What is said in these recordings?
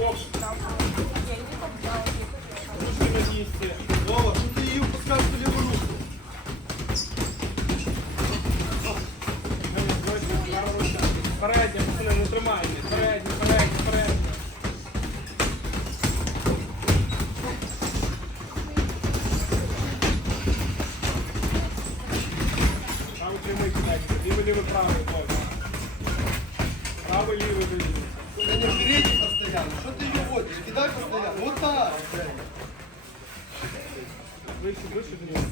Вова, що ти її впускав в ліву руку? Передня, пацани, не тримай. Передня, передня, передня. Правий прямий кидай. Лівий, лівий, правий. Ось. Правий, лівий, лівий. Та не впереді постоянно. Що ти її водиш? Кидай постоянно. Вот так. Вище до нього.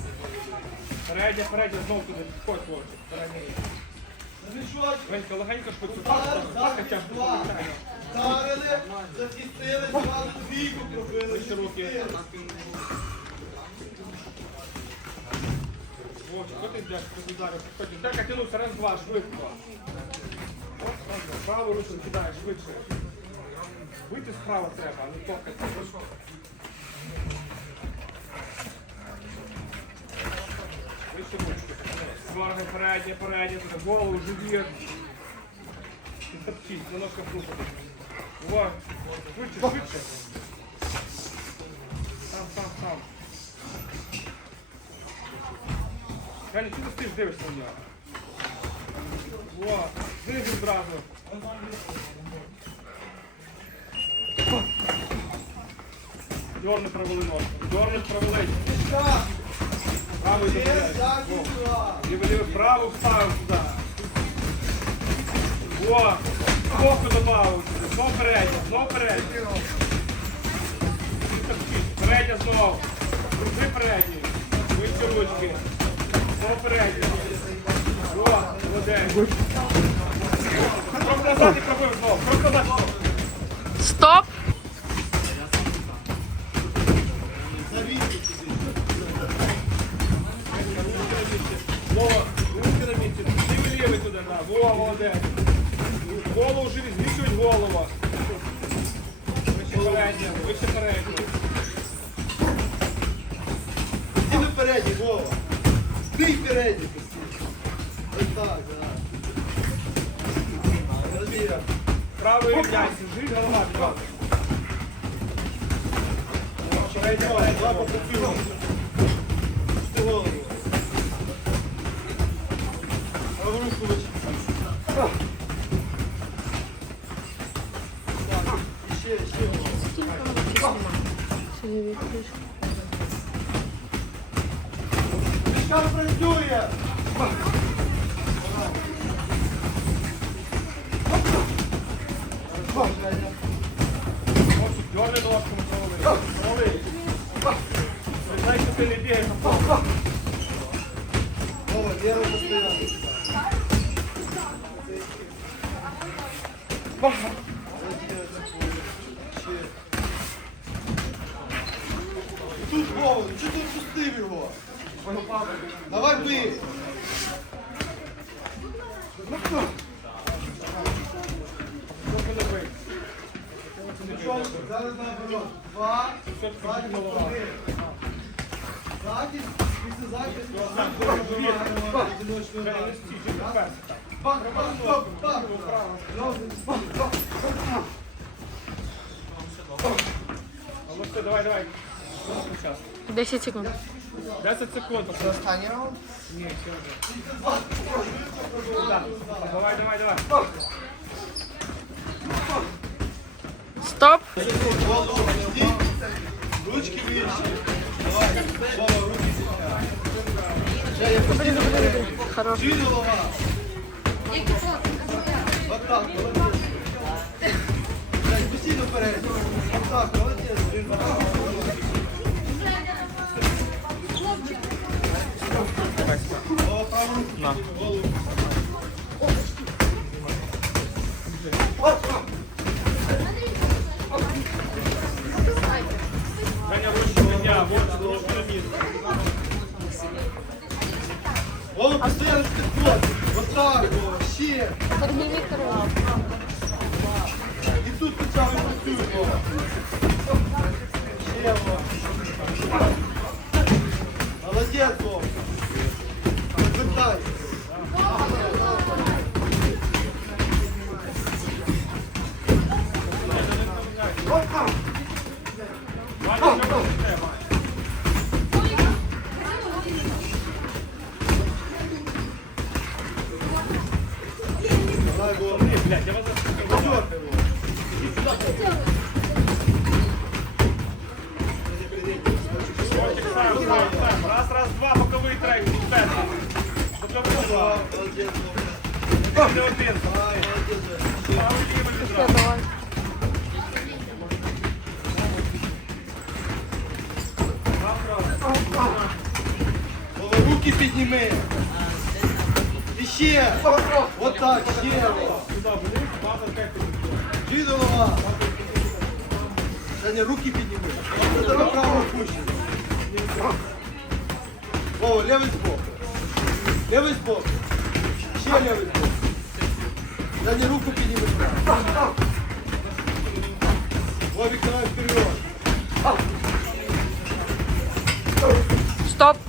Передня, передня, знову туди. Підходь, хлопчик. Передня. Новичок. Венька, легенько шпицю. Зараз, зараз, Хоча б два. Вдарили, захистили, зразу двійку пробили. Вище руки. Що ти йдеш? Ти ударив. Підходь. Так, тянувся, раз, два, швидко. Праву руку кидаєш, швидше. Вийти справа треба, а не токати. Вище ручки. Зворги передня, передня, голову, живіт. Топчись, немножко хлопати. Вот. Швидше, швидше. Сам, сам. Галя, чого ти дивишся на нього? Вот. Знизу зразу. Дьорни провели ножку. Дьорни провели. Правий добавляй. Лівий, лівий, праву вставив сюди. Во. Боку добавив сюди. Знов передня, знов передня. Передня знов. Руки передні. Вище ручки. Знов передня. да. Во, молодець. Голову живі, зміщують голову. Вище передня, вище передня. Іди впереді, Вова. Ти впереді постійно. Ось так, так. Розмір. Правий рівняйся, живі, голова відразу. Передня, передня. Два попрацюємо. Пусти голову. Праву руку вище. Так, ще, ще. Мішка працює. Дьорни ножками не бігаєш. а Вова, Вера. Тут Вова, чого ти впустив його? Давай бий. Трохи Зараз наоборот. Два. Захист. Захист, після захисту. Ну давай, давай. 10 секунд. 10 секунд. Це останній раунд? Ні, ще вже. Давай, давай, давай. Стоп! Ручки вище. Давай. Вова, О, постоянно вот, вот так вот, ще. Сергій Вікторович. І тут так само працюємо. Ще во. Молодець, Вов. Виконтай. Раз, раз, два, боковий трек. Один. Правий, лівий відразу. Руки підніми. І ще. От так, ще. Вова. Сюди вниз, база кепі. Чуй, голова. Женя, руки підніми. Давай право опущено. Вова, левий збоку. Левий збоку. Ще левий збоку. Женя, руку підніми. Вовик, давай вперед. Стоп.